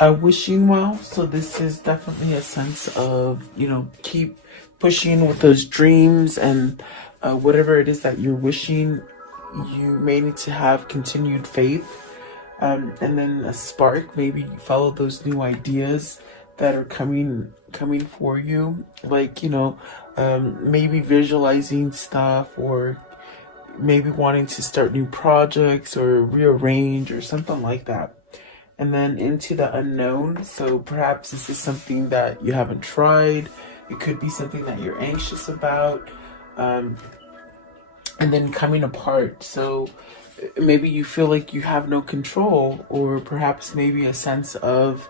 wishing well. So this is definitely a sense of, keep pushing with those dreams and whatever it is that you're wishing. You may need to have continued faith, and then a spark. Maybe follow those new ideas that are coming for you. Like, maybe visualizing stuff, or maybe wanting to start new projects or rearrange or something like that. And then into the unknown. So perhaps this is something that you haven't tried. It could be something that you're anxious about. Um, and then coming apart. So maybe you feel like you have no control, or perhaps maybe a sense of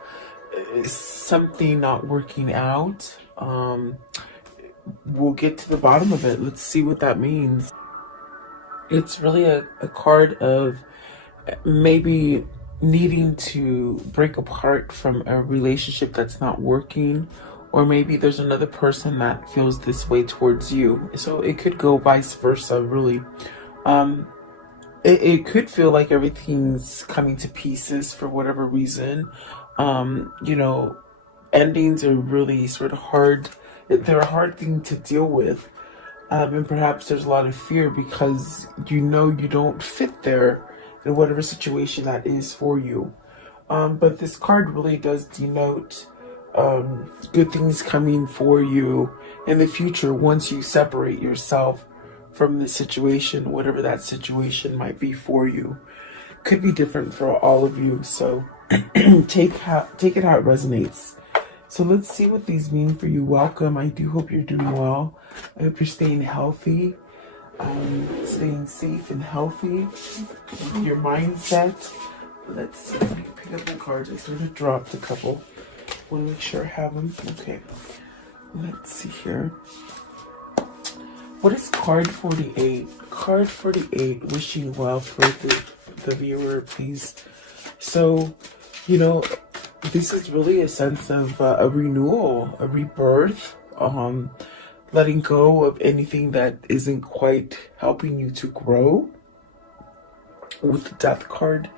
something not working out. We'll get to the bottom of it. Let's see what that means. It's really a card of maybe needing to break apart from a relationship that's not working, or maybe there's another person that feels this way towards you. So it could go vice versa, really. Um, it could feel like everything's coming to pieces for whatever reason. You know, endings are really sort of hard. They're a hard thing to deal with. And perhaps there's a lot of fear because you don't fit there in whatever situation that is for you. But this card really does denote good things coming for you in the future once you separate yourself from the situation, whatever that situation might be for you. Could be different for all of you, so take it how it resonates. So let's see what these mean for you. Welcome. I do hope you're doing well. I hope you're staying healthy, staying safe and healthy with your mindset. Let's see. Let me pick up the cards. I sort of dropped a couple. Want to make sure I have them. Okay. Let's see here. What is card 48? Card 48, wishing well for the viewer, please. So, this is really a sense of a renewal, a rebirth, letting go of anything that isn't quite helping you to grow. With the death card,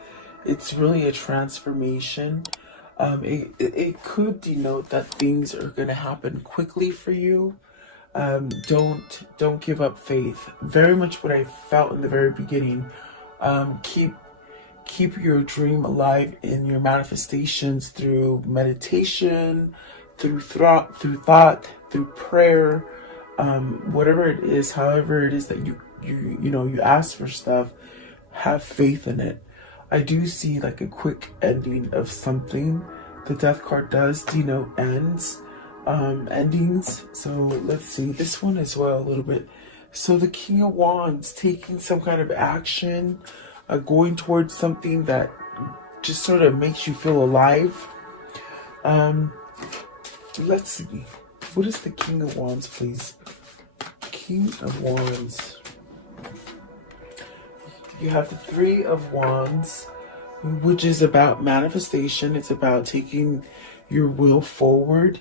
it's really a transformation. It could denote that things are going to happen quickly for you. Don't give up faith. Very much what I felt in the very beginning. Keep your dream alive in your manifestations through meditation, through thought, through prayer, whatever it is, however it is that you ask for stuff, have faith in it. I do see like a quick ending of something. The death card does denote endings. So let's see this one as well a little bit. So the King of Wands, taking some kind of action, going towards something that just sort of makes you feel alive. Let's see. What is the King of Wands, please? King of Wands. You have the Three of Wands, which is about manifestation. It's about taking your will forward.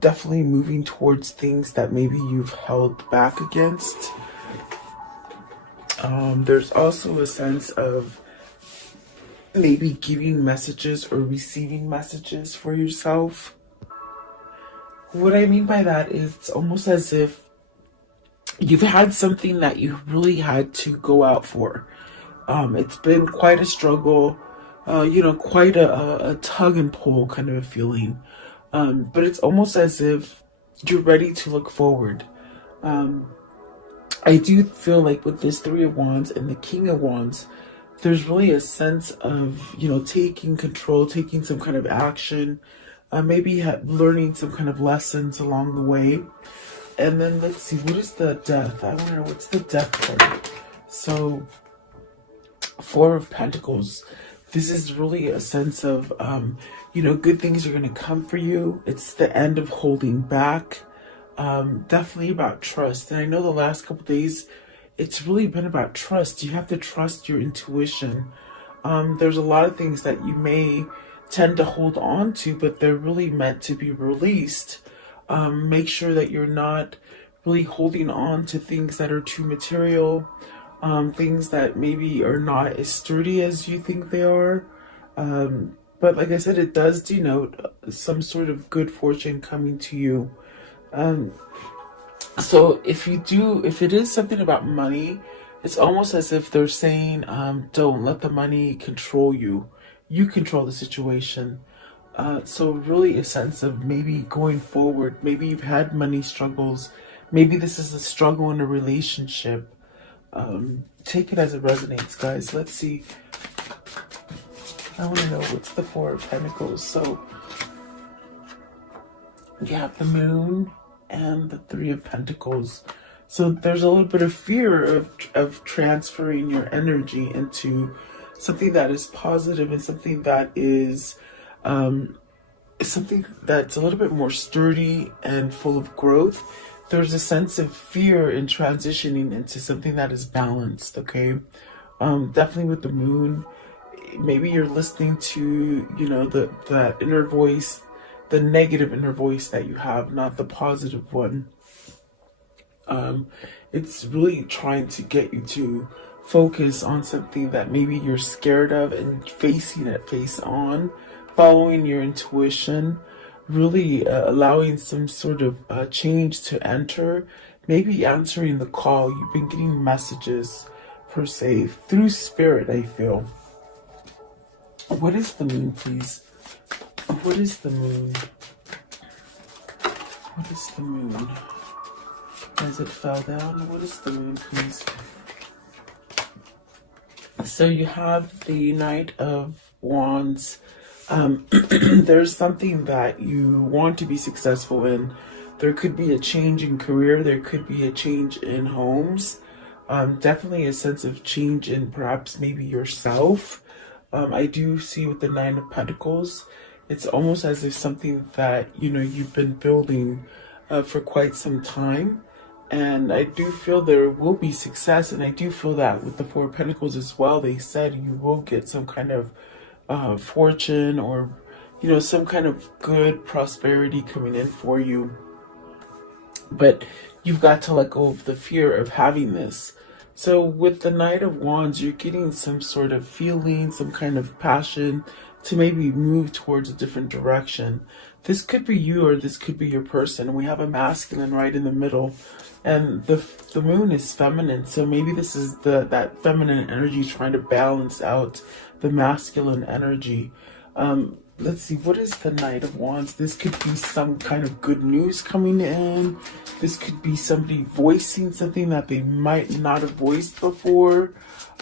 Definitely moving towards things that maybe you've held back against. There's also a sense of maybe giving messages or receiving messages for yourself. What I mean by that is it's almost as if you've had something that you really had to go out for. It's been quite a struggle, quite a tug and pull kind of a feeling. But it's almost as if you're ready to look forward. I do feel like with this Three of Wands and the King of Wands, there's really a sense of, taking control, taking some kind of action, maybe learning some kind of lessons along the way. And then let's see, what is the death? I want to know, what's the death card? So, Four of Pentacles. This is really a sense of, good things are going to come for you. It's the end of holding back. Definitely about trust. And I know the last couple days, it's really been about trust. You have to trust your intuition. There's a lot of things that you may tend to hold on to, but they're really meant to be released. Make sure that you're not really holding on to things that are too material, things that maybe are not as sturdy as you think they are. But like I said, it does denote some sort of good fortune coming to you. Um, so if it is something about money, it's almost as if they're saying, don't let the money control you. You control the situation. So really a sense of maybe going forward. Maybe you've had money struggles. Maybe this is a struggle in a relationship. Take it as it resonates, guys. Let's see. I want to know what's the Four of Pentacles. So you have the Moon and the Three of Pentacles. So there's a little bit of fear of transferring your energy into something that is positive and something that is something that's a little bit more sturdy and full of growth. There's a sense of fear in transitioning into something that is balanced, okay? Definitely with the Moon, maybe you're listening to, you know, that inner voice, the negative inner voice that you have, not the positive one. It's really trying to get you to focus on something that maybe you're scared of and facing it face on, following your intuition, really allowing some sort of change to enter, maybe answering the call. You've been getting messages, per se, through spirit, I feel. What is the Moon, please? What is the Moon? What is the Moon? As it fell down, what is the Moon, please? So you have the Knight of Wands. There's something that you want to be successful in. There could be a change in career. There could be a change in homes. Definitely a sense of change in perhaps maybe yourself. I do see with the Nine of Pentacles, it's almost as if something that, you know, you've been building for quite some time. And I do feel there will be success. And I do feel that with the Four of Pentacles as well, they said you will get some kind of fortune or, you know, some kind of good prosperity coming in for you. But you've got to let go of the fear of having this. So with the Knight of Wands, you're getting some sort of feeling, some kind of passion to maybe move towards a different direction. This could be you or this could be your person. We have a masculine right in the middle. And the Moon is feminine, so maybe this is that feminine energy trying to balance out the masculine energy. Let's see, what is the Knight of Wands? This could be some kind of good news coming in. This could be somebody voicing something that they might not have voiced before.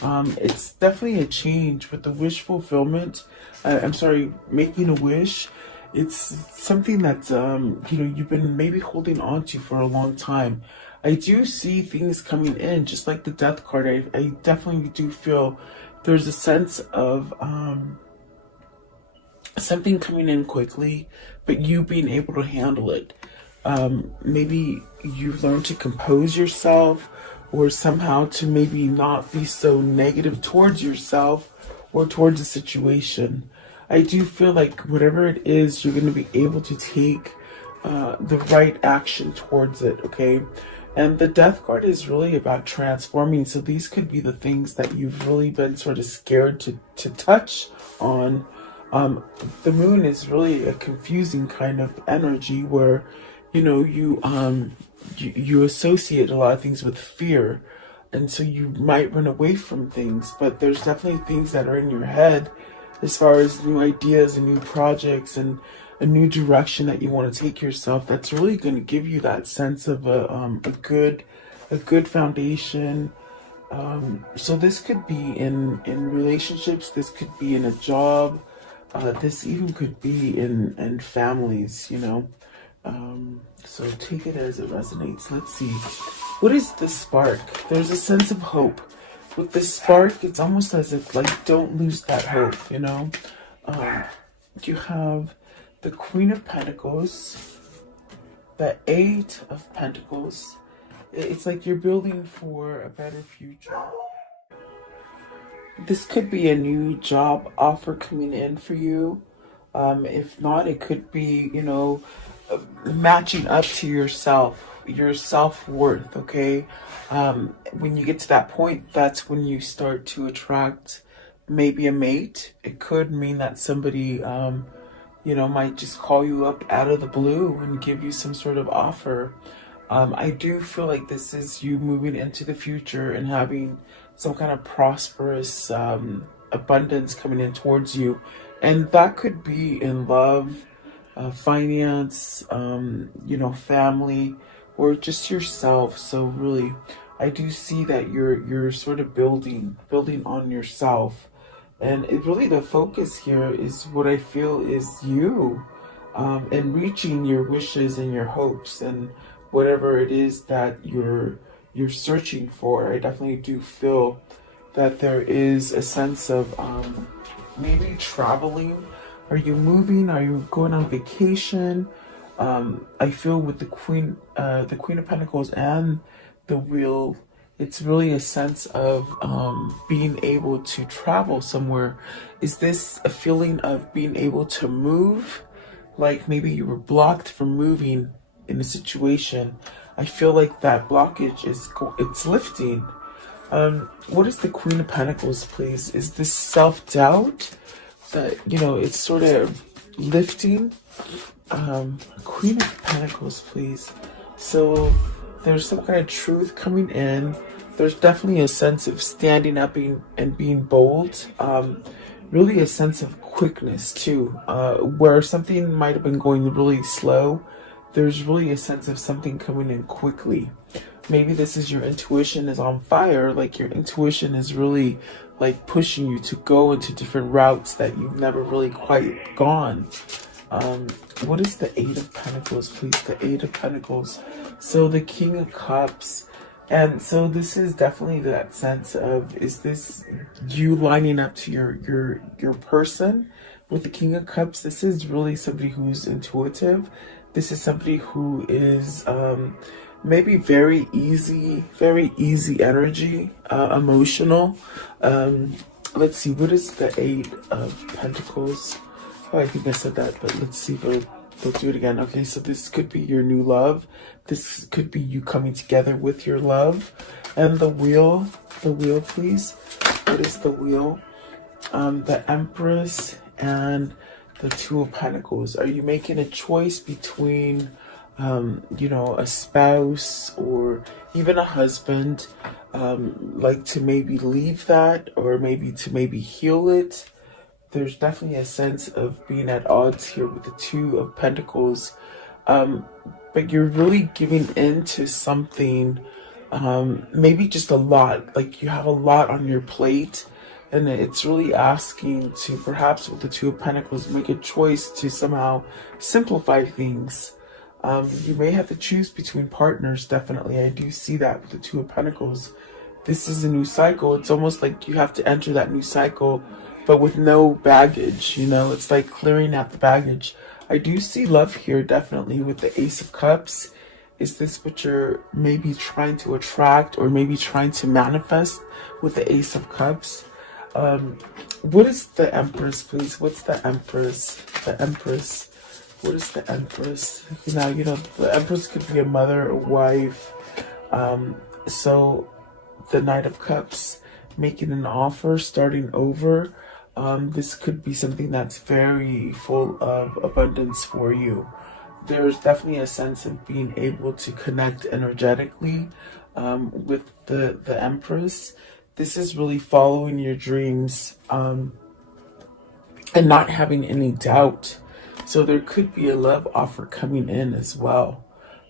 It's definitely a change with the wish fulfillment. I'm sorry, making a wish. It's something that, you know, you've been maybe holding on to for a long time. I do see things coming in, just like the Death card. I definitely do feel there's a sense of something coming in quickly, but you being able to handle it. Maybe you've learned to compose yourself or somehow to maybe not be so negative towards yourself or towards a situation. I do feel like whatever it is, you're going to be able to take the right action towards it, okay? And the Death card is really about transforming. So these could be the things that you've really been sort of scared to touch on. The Moon is really a confusing kind of energy where, you know, you associate a lot of things with fear. And so you might run away from things, but there's definitely things that are in your head as far as new ideas and new projects and a new direction that you want to take yourself. That's really going to give you that sense of a good foundation. So this could be in relationships. This could be in a job. This even could be in families, you know. So take it as it resonates. Let's see. What is the spark? There's a sense of hope. With the spark, it's almost as if, like, don't lose that hope, you know. You have the Queen of Pentacles, the Eight of Pentacles. It's like you're building for a better future. This could be a new job offer coming in for you. If not, it could be, you know, matching up to yourself, your self-worth, okay? When you get to that point, that's when you start to attract maybe a mate. It could mean that somebody, might just call you up out of the blue and give you some sort of offer. I do feel like this is you moving into the future and having some kind of prosperous abundance coming in towards you. And that could be in love, finance, family, or just yourself. So really, I do see that you're sort of building on yourself. And it really, the focus here is what I feel is you, and reaching your wishes and your hopes and whatever it is that you're searching for. I definitely do feel that there is a sense of maybe traveling. Are you moving? Are you going on vacation? I feel with the Queen of Pentacles and the Wheel, it's really a sense of being able to travel somewhere. Is this a feeling of being able to move? Like maybe you were blocked from moving in a situation. I feel like that blockage it's lifting. What is the Queen of Pentacles, please? Is this self-doubt that, it's sort of lifting? Queen of Pentacles, please. So there's some kind of truth coming in. There's definitely a sense of standing up and being bold. Really a sense of quickness too, where something might have been going really slow. There's really a sense of something coming in quickly. Maybe this is your intuition is on fire, like your intuition is really like pushing you to go into different routes that you've never really quite gone. What is the Eight of Pentacles, please? The Eight of Pentacles. So the King of Cups. And so this is definitely that sense of, is this you lining up to your person? With the King of Cups, this is really somebody who's intuitive. This is somebody who is maybe very easy energy, emotional. Let's see, what is the Eight of Pentacles? Oh, I think I said that, but let's see if we'll do it again. Okay, so this could be your new love. This could be you coming together with your love. And the wheel, please. What is the wheel? The Empress and the Two of Pentacles. Are you making a choice between, a spouse or even a husband, like to maybe leave that or maybe to heal it? There's definitely a sense of being at odds here with the Two of Pentacles. But you're really giving in to something, maybe just a lot, like you have a lot on your plate, and it's really asking to, perhaps with the Two of Pentacles, make a choice to somehow simplify things. You may have to choose between partners, definitely. I do see that with the Two of Pentacles. This is a new cycle. It's almost like you have to enter that new cycle, but with no baggage, it's like clearing out the baggage. I do see love here, definitely, with the Ace of Cups. Is this what you're maybe trying to attract or maybe trying to manifest with the Ace of Cups? What is the Empress, please? What's the Empress? The Empress. What is the Empress? Now, the Empress could be a mother, a wife. So the Knight of Cups, making an offer, starting over. This could be something that's very full of abundance for you. There's definitely a sense of being able to connect energetically with the Empress. This is really following your dreams and not having any doubt. So there could be a love offer coming in as well.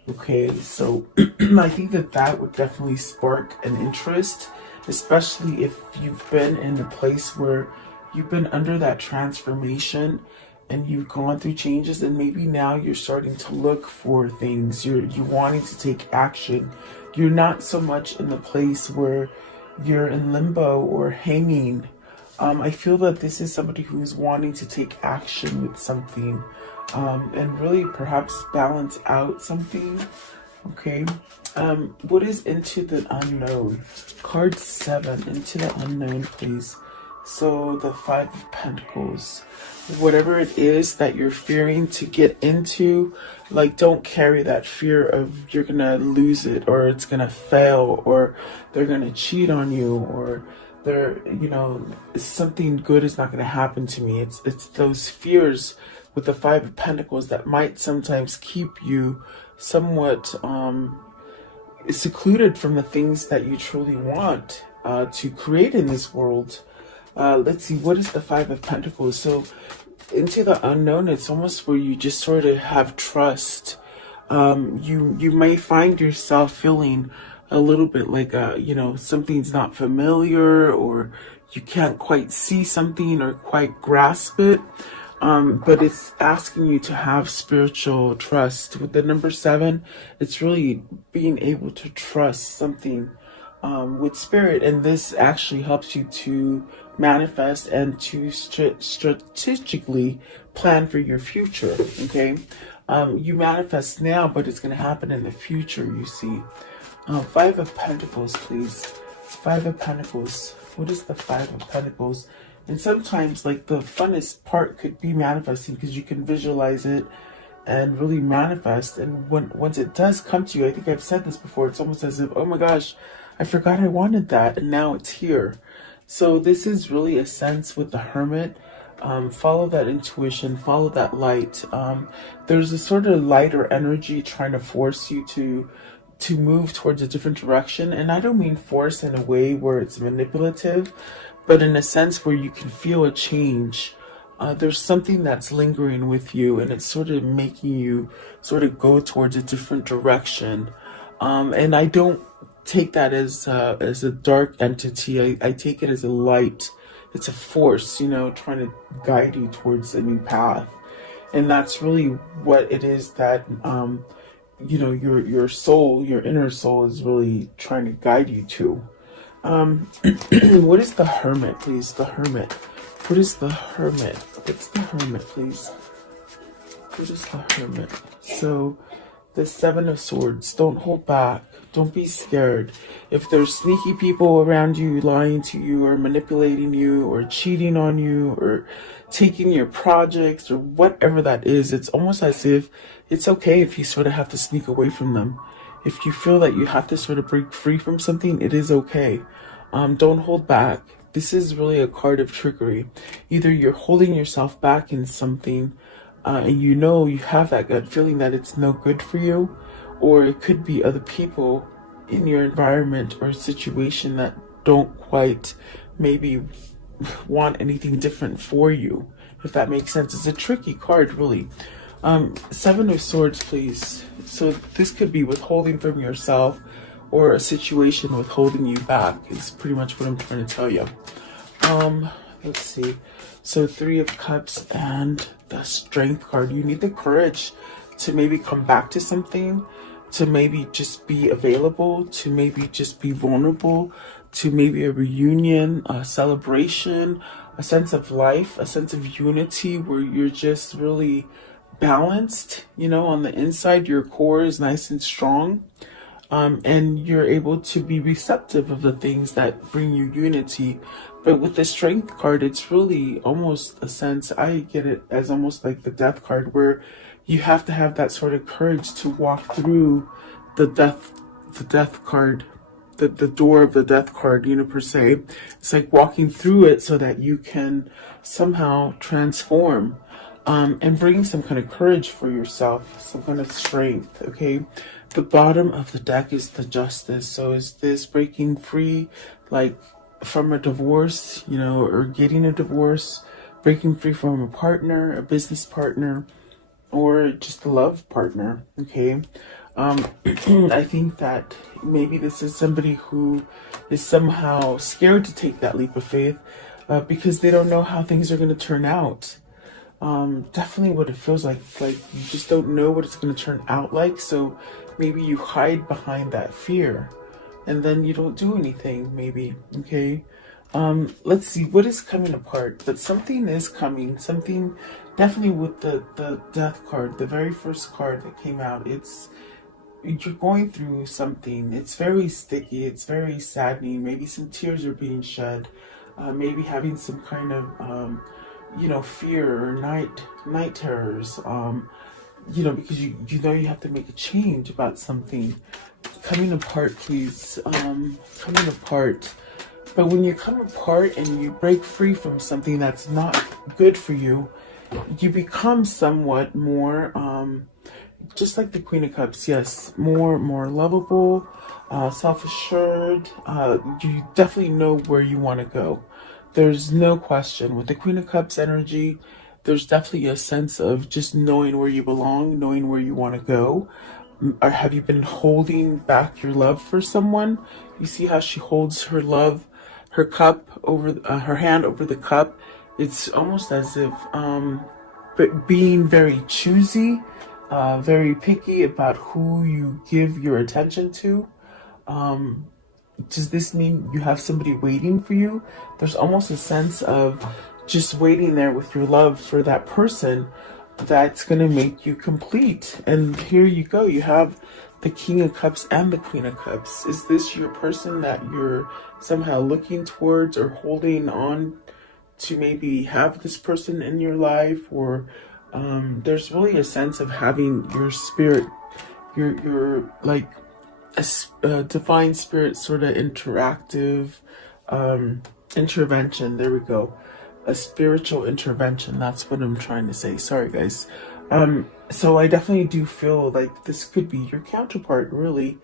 Okay, so I think that would definitely spark an interest, especially if you've been in a place where you've been under that transformation and you've gone through changes, and maybe now you're starting to look for things. You're wanting to take action. You're not so much in the place where you're in limbo or hanging. I feel that this is somebody who's wanting to take action with something, and really perhaps balance out something. Okay. What is Into the Unknown? Card 7, Into the Unknown, please. So the Five of Pentacles. Whatever it is that you're fearing to get into, like, don't carry that fear of you're gonna lose it, or it's gonna fail, or they're gonna cheat on you, or There, something good is not going to happen to me. It's those fears with the Five of Pentacles that might sometimes keep you somewhat secluded from the things that you truly want to create in this world. Let's see, what is the Five of Pentacles? So into the unknown, it's almost where you just sort of have trust. You may find yourself feeling a little bit like something's not familiar, or you can't quite see something or quite grasp it. But it's asking you to have spiritual trust. With the number 7, it's really being able to trust something with spirit, and this actually helps you to manifest and to strategically plan for your future. Okay, you manifest now, but it's going to happen in the future. You see, Five of Pentacles, please. Five of Pentacles. What is the Five of Pentacles? And sometimes, like, the funnest part could be manifesting, because you can visualize it and really manifest. And once it does come to you, I think I've said this before, it's almost as if, oh my gosh, I forgot I wanted that, and now it's here. So this is really a sense with the Hermit. Follow that intuition, follow that light. There's a sort of lighter energy trying to force you to move towards a different direction. And I don't mean force in a way where it's manipulative, but in a sense where you can feel a change. There's something that's lingering with you, and it's sort of making you sort of go towards a different direction. And I don't take that as a dark entity. I take it as a light. It's a force, trying to guide you towards a new path. And that's really what it is that your soul, your inner soul, is really trying to guide you to. What is the Hermit, please? The Hermit. What is the Hermit? What's the Hermit, please? What is the Hermit? So, the Seven of Swords. Don't hold back. Don't be scared. If there's sneaky people around you lying to you, or manipulating you, or cheating on you, or taking your projects, or whatever that is, it's almost as if it's okay if you sort of have to sneak away from them. If you feel that you have to sort of break free from something, it is okay. Don't hold back. This is really a card of trickery. Either you're holding yourself back in something, and you have that gut feeling that it's no good for you, or it could be other people in your environment or situation that don't quite maybe want anything different for you, if that makes sense. It's a tricky card, really. Seven of Swords, please. So this could be withholding from yourself, or a situation withholding you back, is pretty much what I'm trying to tell you. Let's see. So Three of Cups and the Strength card. You need the courage to maybe come back to something, to maybe just be available, to maybe just be vulnerable, to maybe a reunion, a celebration, a sense of life, a sense of unity where you're just really balanced, on the inside. Your core is nice and strong, and you're able to be receptive of the things that bring you unity. But with the Strength card, it's really almost a sense, I get it as almost like the Death card, where you have to have that sort of courage to walk through the death card, the door of the Death card, per se. It's like walking through it so that you can somehow transform, and bring some kind of courage for yourself, some kind of strength, okay? The bottom of the deck is the Justice. So is this breaking free, like from a divorce, or getting a divorce, breaking free from a partner, a business partner, or just a love partner, okay? I think that maybe this is somebody who is somehow scared to take that leap of faith, because they don't know how things are going to turn out. Definitely what it feels like you just don't know what it's going to turn out like, so maybe you hide behind that fear, and then you don't do anything, maybe, okay? Let's see, what is coming apart? But something is coming, something definitely with the Death card, the very first card that came out. You're going through something. It's very sticky, it's very saddening. Maybe some tears are being shed, maybe having some kind of fear or night terrors, because you have to make a change about something. Coming apart, please. Coming apart. But when you come apart and you break free from something that's not good for you, you become somewhat more, just like the Queen of Cups, yes, more lovable, self-assured. You definitely know where you want to go. There's no question. With the Queen of Cups energy, there's definitely a sense of just knowing where you belong, knowing where you want to go. Or have you been holding back your love for someone? You see how she holds her love, her cup over, her hand over the cup. It's almost as if, but being very choosy, very picky about who you give your attention to. Does this mean you have somebody waiting for you? There's almost a sense of just waiting there with your love for that person that's going to make you complete. And here you go. You have the King of Cups and the Queen of Cups. Is this your person that you're somehow looking towards or holding on to, maybe have this person in your life? Or there's really a sense of having your spirit, your like a divine spirit sort of interactive intervention. There we go. A spiritual intervention. That's what I'm trying to say. Sorry, guys. So I definitely do feel like this could be your counterpart, really,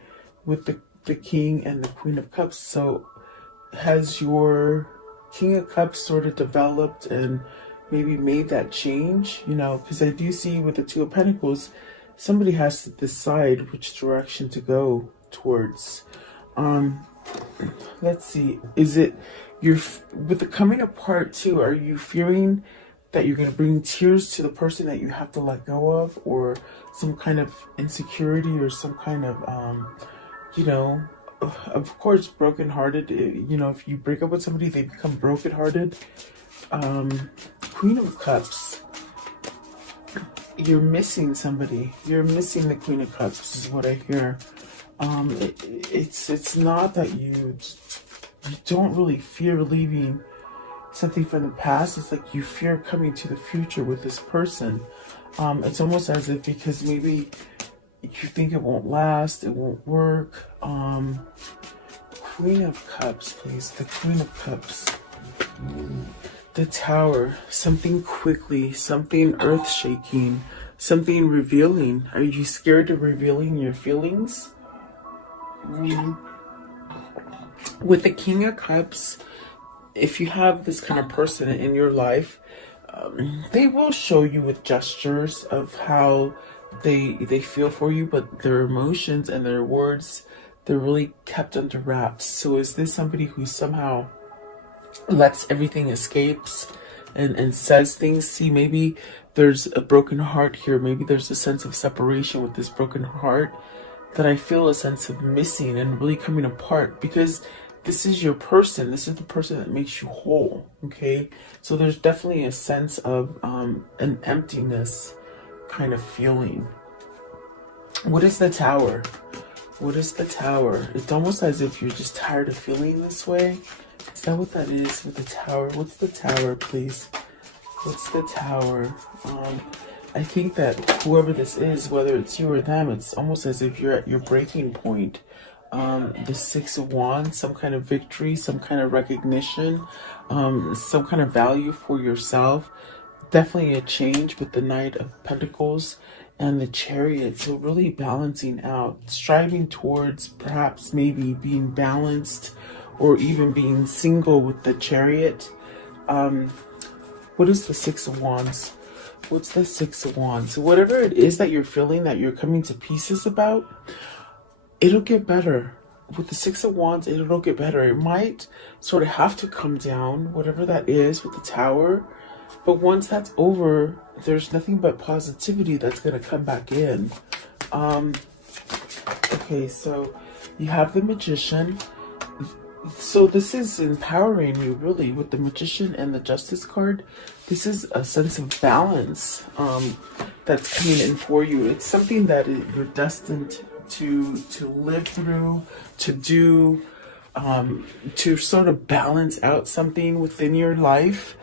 with the King and the Queen of Cups. So has your King of Cups sort of developed and maybe made that change? You know, because I do see with the Two of Pentacles, somebody has to decide which direction to go towards. Let's see. Is it you're with the coming apart too? Are you fearing that you're going to bring tears to the person that you have to let go of, or some kind of insecurity, or some kind of you know, of course, brokenhearted. You know, if you break up with somebody, they become brokenhearted. Queen of Cups. You're missing somebody. You're missing the Queen of Cups, is what I hear. It's not that you don't really fear leaving something from the past. It's like you fear coming to the future with this person. It's almost as if because maybe you think it won't last, it won't work. Queen of Cups, please. The Queen of Cups. The Tower. Something quickly, something earth-shaking, something revealing. Are you scared of revealing your feelings? With the King of Cups, if you have this kind of person in your life, they will show you with gestures of how they feel for you, but their emotions and their words, they're really kept under wraps. So is this somebody who somehow lets everything escapes and says things? See, maybe there's a broken heart here. Maybe there's a sense of separation with this broken heart that I feel a sense of missing and really coming apart, because this is your person. This is the person that makes you whole. Okay, so there's definitely a sense of an emptiness kind of feeling. What is the Tower? What is the Tower? It's almost as if you're just tired of feeling this way. Is that what that is with the Tower? What's the Tower, please? What's the Tower? I think that whoever this is, whether it's you or them, it's almost as if you're at your breaking point. The Six of Wands, some kind of victory, some kind of recognition, some kind of value for yourself. Definitely a change with the Knight of Pentacles and the Chariot. So really balancing out, striving towards perhaps maybe being balanced, or even being single with the Chariot. What is the Six of Wands? What's the Six of Wands? Whatever it is that you're feeling, that you're coming to pieces about, it'll get better. With the Six of Wands, it'll get better. It might sort of have to come down, whatever that is with the Tower. But once that's over, there's nothing but positivity that's going to come back in. Okay, so you have the Magician. So this is empowering you, really, with the Magician and the Justice card. This is a sense of balance that's coming in for you. It's something that you're destined to live through, to do, to sort of balance out something within your life.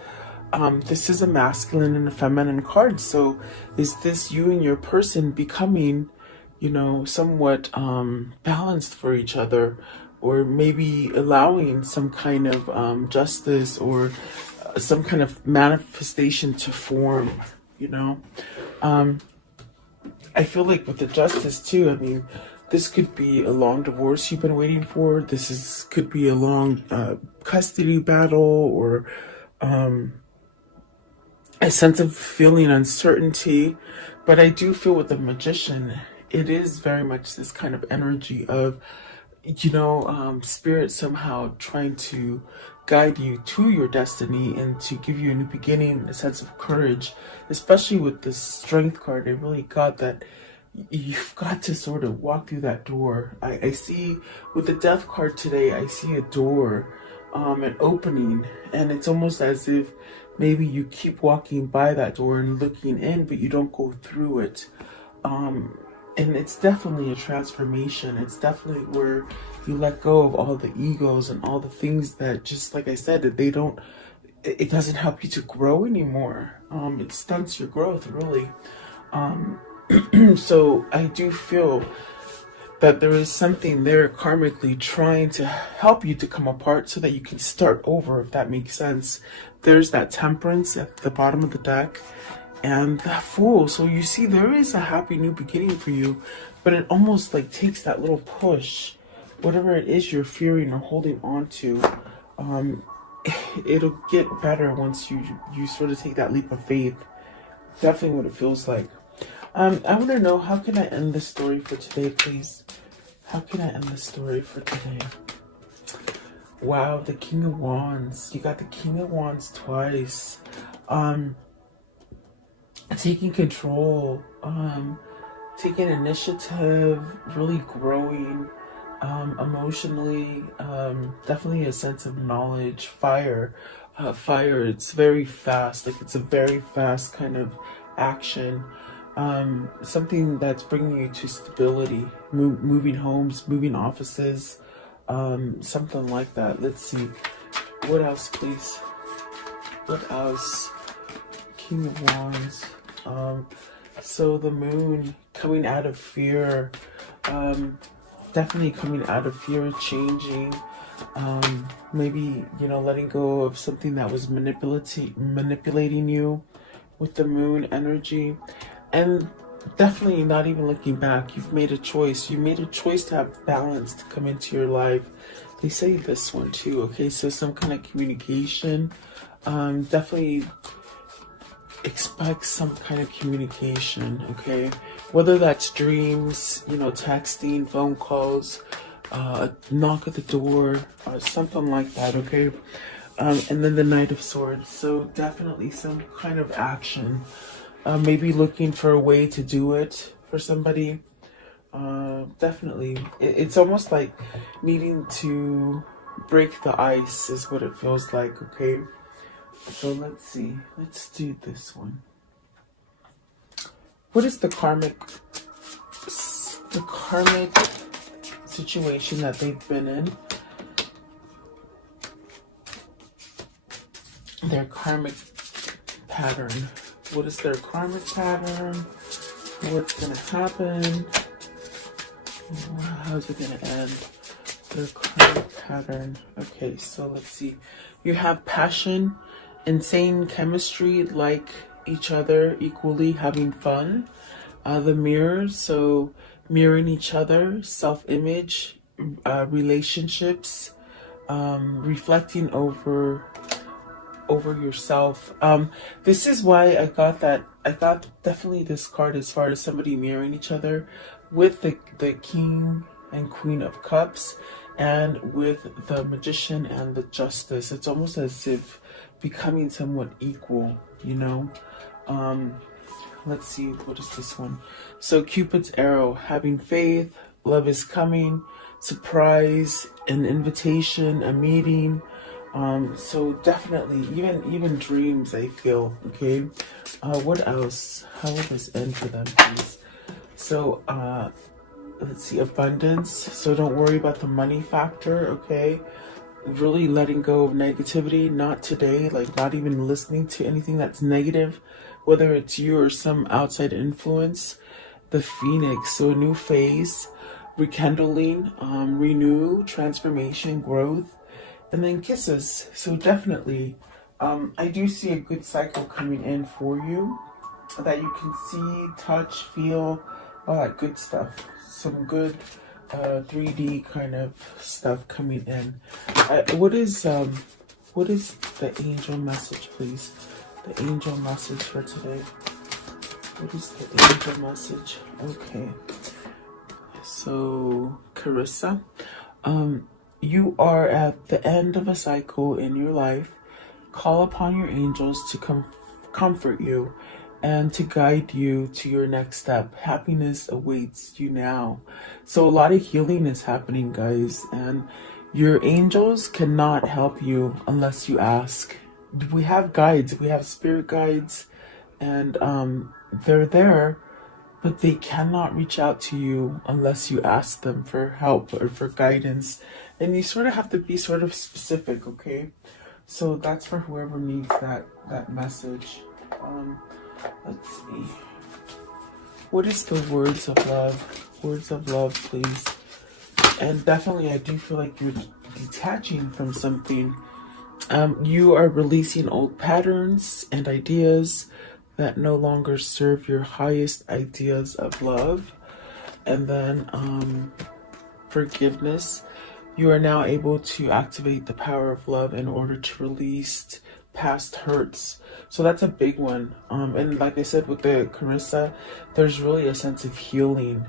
This is a masculine and a feminine card. So is this you and your person becoming, you know, somewhat balanced for each other? or maybe allowing some kind of justice or some kind of manifestation to form, you know. I feel like with the justice too, I mean, this could be a long divorce you've been waiting for. Could be a long custody battle, or a sense of feeling uncertainty. But I do feel with the Magician, it is very much this kind of energy of, spirit somehow trying to guide you to your destiny and to give you a new beginning, a sense of courage. Especially with this Strength card, I really got that you've got to sort of walk through that door. I see with the Death card today, I see a door, an opening, and it's almost as if maybe you keep walking by that door and looking in, but you don't go through it. And it's definitely a transformation. It's definitely where you let go of all the egos and all the things that, just like I said, that it doesn't help you to grow anymore. It stunts your growth, really. So I do feel that there is something there karmically trying to help you to come apart so that you can start over, if that makes sense. There's that Temperance at the bottom of the deck and that Fool. So you see, there is a happy new beginning for you, but it almost like takes that little push, whatever it is you're fearing or holding on to. It'll get better once you sort of take that leap of faith. Definitely what it feels like. I want to know, how can I end the story for today, please? How can I end the story for today? Wow, the King of Wands. You got the King of Wands twice. Taking control, taking initiative, really growing, emotionally, definitely a sense of knowledge. Fire, it's very fast. Like, it's a very fast kind of action. Something that's bringing you to stability, moving homes, moving offices, something like that. Let's see. What else, please? What else? King of Wands. So the Moon, coming out of fear, definitely coming out of fear, changing, maybe, letting go of something that was manipulating you with the Moon energy. And definitely not even looking back. You've made a choice. You made a choice to have balance to come into your life. They say this one too, okay? So some kind of communication. Definitely expect some kind of communication, okay? Whether that's dreams, texting, phone calls, a knock at the door, or something like that, okay? And then the Knight of Swords. So definitely some kind of action. Maybe looking for a way to do it for somebody. Definitely. It's almost like needing to break the ice is what it feels like, okay? So let's see. Let's do this one. What is the karmic situation that they've been in? Their karmic pattern. What is their karmic pattern? What's going to happen? How's it going to end? Their karmic pattern. Okay, so let's see. You have passion, insane chemistry, like each other equally, having fun. The Mirror, so mirroring each other, self-image, relationships, reflecting over yourself. This is why I got definitely this card as far as somebody mirroring each other with the King and Queen of Cups, and with the Magician and the Justice. It's almost as if becoming somewhat equal, let's see, what is this one? So Cupid's arrow, having faith, love is coming, surprise, an invitation, a meeting. So definitely, even dreams, I feel, okay? What else? How will this end for them, please? So, let's see, abundance. So don't worry about the money factor, okay? Really letting go of negativity, not today, like not even listening to anything that's negative, whether it's you or some outside influence. The Phoenix, so a new phase. rekindling, renew, transformation, growth, and then kisses. So definitely, I do see a good cycle coming in for you that you can see, touch, feel, all that good stuff. Some good 3D kind of stuff coming in. What is the angel message, please? The angel message for today. What is the angel message? Okay. So, Carissa, you are at the end of a cycle in your life. Call upon your angels to comfort you and to guide you to your next step. Happiness awaits you now. So a lot of healing is happening, guys, and your angels cannot help you unless you ask. We have guides, we have spirit guides, and they're there, but they cannot reach out to you unless you ask them for help or for guidance. And you sort of have to be sort of specific, okay? So that's for whoever needs that message. Let's see. What is the words of love? Words of love, please. And definitely, I do feel like you're detaching from something. You are releasing old patterns and ideas that no longer serve your highest ideas of love. And then forgiveness. You are now able to activate the power of love in order to release past hurts. So that's a big one. And like I said with the Carissa, there's really a sense of healing.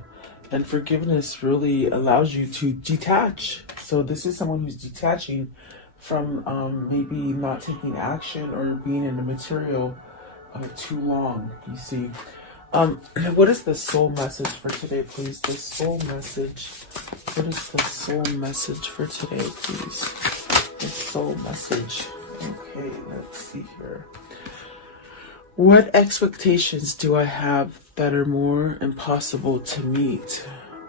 And forgiveness really allows you to detach. So this is someone who's detaching from maybe not taking action or being in the material too long, you see. What is the soul message for today, please? The soul message. What is the soul message for today, please? The soul message. Okay, let's see here. What expectations do I have that are more impossible to meet?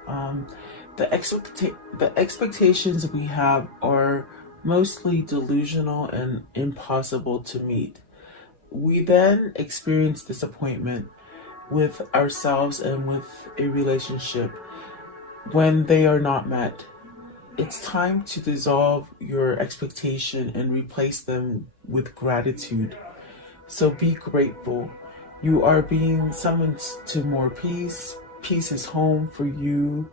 The expectations we have are mostly delusional and impossible to meet. We then experience disappointment with ourselves and with a relationship when they are not met. It's time to dissolve your expectation and replace them with gratitude. So be grateful. You are being summoned to more peace. Peace is home for you,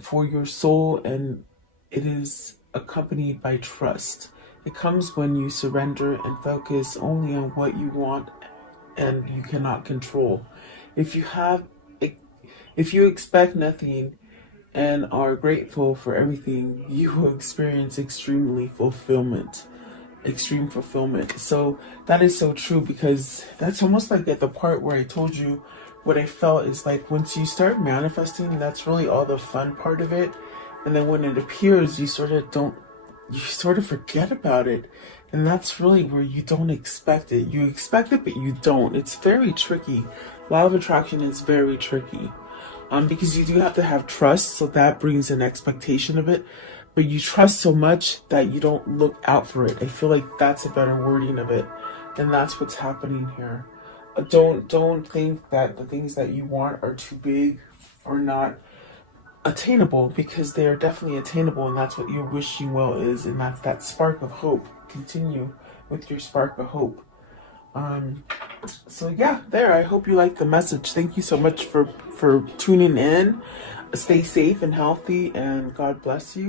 for your soul, and it is accompanied by trust. It comes when you surrender and focus only on what you want and you cannot control. If you expect nothing and are grateful for everything, you will experience extreme fulfillment. So that is so true, because that's almost like at the part where I told you what I felt is like once you start manifesting, that's really all the fun part of it. And then when it appears, you sort of forget about it. And that's really where you don't expect it. You expect it, but you don't. It's very tricky. Law of attraction is very tricky. Because you do have to have trust, so that brings an expectation of it. But you trust so much that you don't look out for it. I feel like that's a better wording of it. And that's what's happening here. Don't think that the things that you want are too big or not attainable, because they are definitely attainable, and that's what your wishing well is, and that's that spark of hope. Continue with your spark of hope. So yeah, there, I hope you like the message. Thank you so much for tuning in. Stay safe and healthy, and God bless you.